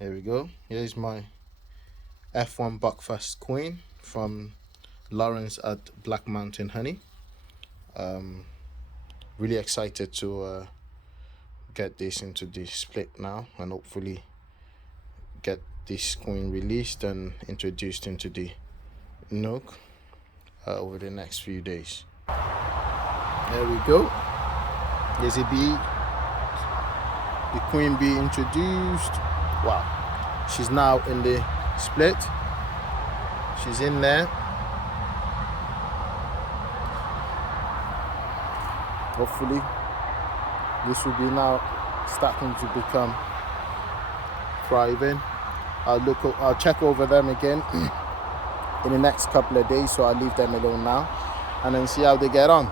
Here we go. Here's my F1 Buckfast Queen from Laurence at Black Mountain Honey. Um, really excited to get this into the split now and hopefully get this queen released and introduced into the nook over the next few days. There we go. There's a bee. The queen bee introduced. Wow. She's now in the split. She's in there. Hopefully, this will be now starting to become thriving. I'll check over them again in the next couple of days, so I'll leave them alone now and then see how they get on.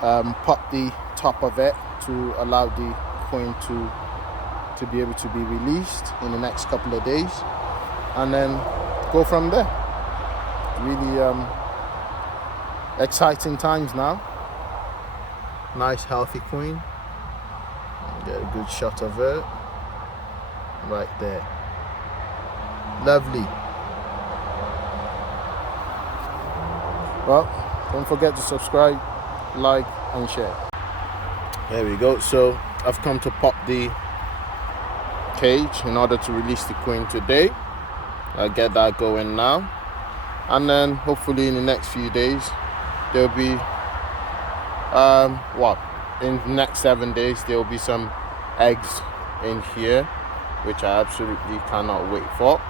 Pop the top of it to allow the queen to be able to be released in the next couple of days, and then go from there. Really exciting times now. Nice healthy queen. Get a good shot of her right there. Lovely. Well, don't forget to subscribe, like and share. There we go. So I've come to pop the cage in order to release the queen today. I'll get that going now, and then hopefully in the next few days there'll be in the next 7 days there'll be some eggs in here, which I absolutely cannot wait for.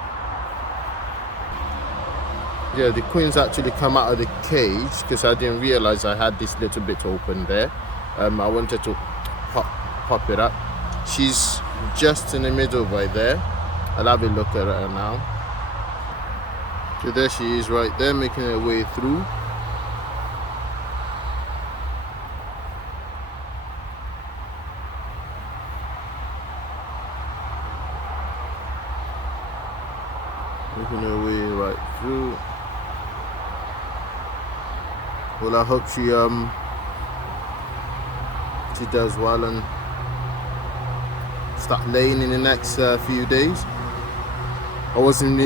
Yeah, the queen's actually come out of the cage because I didn't realize I had this little bit open there. I wanted to pop it up. She's just in the middle right there. I'll have a look at her now. So there she is right there, making her way through. Making her way right through. Well, I hope she does well and start laying in the next few days. I wasn't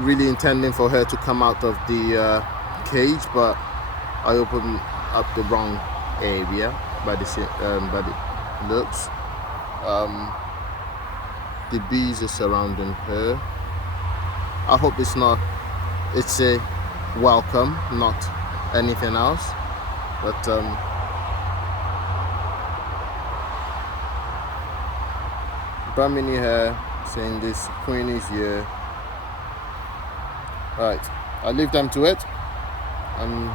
really intending for her to come out of the cage, but I opened up the wrong area by the looks. The bees are surrounding her. I hope it's a welcome, not anything else, but Bamini here saying this queen is here. Right, I'll leave them to it, and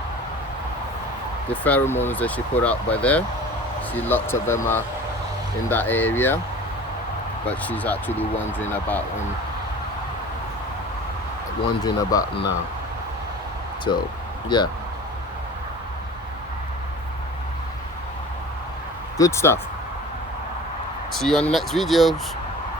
the pheromones that she put out by there, see lots of them are in that area, but she's actually wandering about now. So yeah, good stuff. See you on the next videos.